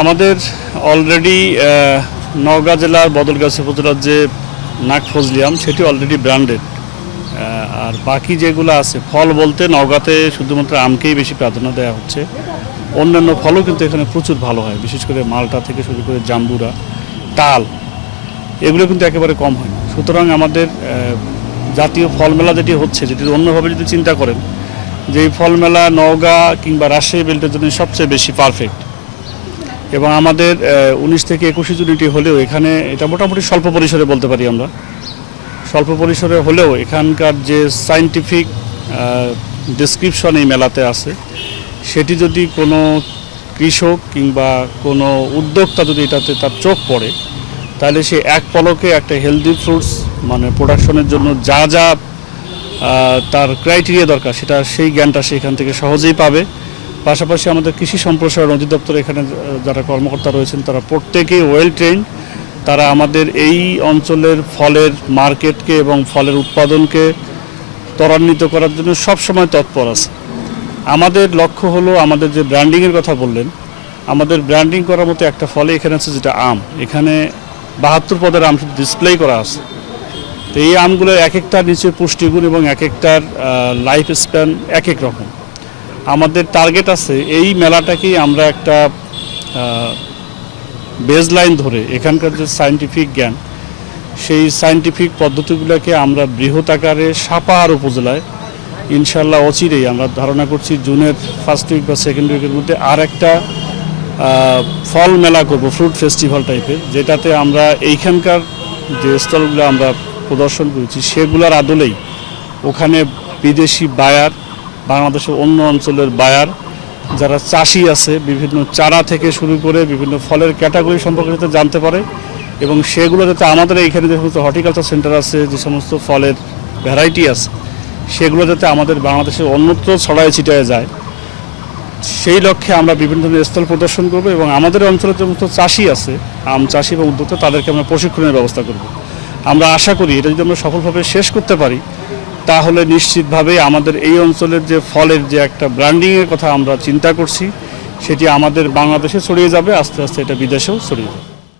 আমাদের অলরেডি নওগাঁ জেলার বদলগাছি উপজেলার যে নাক ফজলিয়াম সেটি অলরেডি ব্র্যান্ডেড। আর বাকি যেগুলো আছে ফল বলতে নওগাঁতে শুধুমাত্র আমকেই বেশি প্রাধান্য দেওয়া হচ্ছে। অন্যান্য ফলও কিন্তু এখানে প্রচুর ভালো হয়, বিশেষ করে মালটা থেকে শুরু করে জাম্বুরা, তাল, এগুলো কিন্তু একেবারে কম হয়। সুতরাং আমাদের জাতীয় ফল মেলা যেটি হচ্ছে, যেটি অন্যভাবে যদি চিন্তা করেন যে এই ফল মেলা নওগাঁ কিংবা রাজশাহী বেল্টের জন্য সবচেয়ে বেশি পারফেক্ট। এবং আমাদের 19 থেকে 21 ইউনিটি হলেও এখানে এটা মোটামুটি স্বল্প পরিসরে বলতে পারি আমরা, স্বল্প পরিসরে হলেও এখানকার যে সায়েন্টিফিক ডেসক্রিপশন এই মেলাতে আছে, সেটি যদি কোনো কৃষক কিংবা কোনো উদ্যোক্তা যদি এটাতে তার চোখ পড়ে, তাহলে সে এক পলকে একটা হেলদি ফ্রুটস মানে প্রোডাকশনের জন্য যা যা তার ক্রাইটেরিয়া দরকার সেটা সেই জ্ঞানটা সেখান থেকে সহজেই পাবে। পাশাপাশি আমাদের কৃষি সম্প্রসারণ অধিদপ্তর এখানে যারা কর্মকর্তা রয়েছেন তারা প্রত্যেকেই ওয়েল ট্রেন্ড। তারা আমাদের এই অঞ্চলের ফলের মার্কেটকে এবং ফলের উৎপাদনকে ত্বরান্বিত করার জন্য সবসময় তৎপর আছে। আমাদের লক্ষ্য হলো, আমাদের যে ব্র্যান্ডিংয়ের কথা বললেন, আমাদের ব্র্যান্ডিং করার মতো একটা ফলে এখানে আছে যেটা আম। এখানে 72 পদের আম ডিসপ্লে করা আছে। তো এই আমগুলোর এক একটার নিচে পুষ্টিগুণ এবং এক একটার লাইফ স্প্যান এক এক রকম। আমাদের টার্গেট আছে এই মেলাটাকেই আমরা একটা বেসলাইন ধরে এখানকার যে সায়েন্টিফিক জ্ঞান, সেই সায়েন্টিফিক পদ্ধতিগুলোকে আমরা বৃহৎ আকারে সাপাহার উপজেলায় ইনশাল্লাহ অচিরেই আমরা ধারণা করছি জুনের ফার্স্ট উইক বা সেকেন্ড উইকের মধ্যে আর একটা ফল মেলা করব, ফ্রুট ফেস্টিভ্যাল টাইপের, যেটাতে আমরা এইখানকার যে স্টলগুলো আমরা প্রদর্শন করেছি সেগুলোর আদলেই ওখানে বিদেশি বায়ার, বাংলাদেশের অন্য অঞ্চলের বায়ার, যারা চাষি আছে, বিভিন্ন চারা থেকে শুরু করে বিভিন্ন ফলের ক্যাটাগরি সম্পর্কে যাতে জানতে পারে এবং সেগুলো যাতে আমাদের এইখানে যে সমস্ত হর্টিকালচার সেন্টার আছে, যে সমস্ত ফলের ভ্যারাইটি আছে, সেগুলো যাতে আমাদের বাংলাদেশের অন্যত্র ছড়ায় ছিটায় যায়, সেই লক্ষ্যে আমরা বিভিন্ন ধরনের স্থল প্রদর্শন করব এবং আমাদের অঞ্চলের যে সমস্ত চাষি আছে, আম চাষি এবং উদ্যোক্তা, তাদেরকে আমরা প্রশিক্ষণের ব্যবস্থা করব। আমরা আশা করি এটা যদি আমরা সফলভাবে শেষ করতে পারি, তাহলে নিশ্চিতভাবেই আমাদের এই অঞ্চলের যে ফলের যে একটা ব্র্যান্ডিংয়ের কথা আমরা চিন্তা করছি, সেটি আমাদের বাংলাদেশে ছড়িয়ে যাবে, আস্তে আস্তে এটা বিদেশেও ছড়িয়ে যাবে।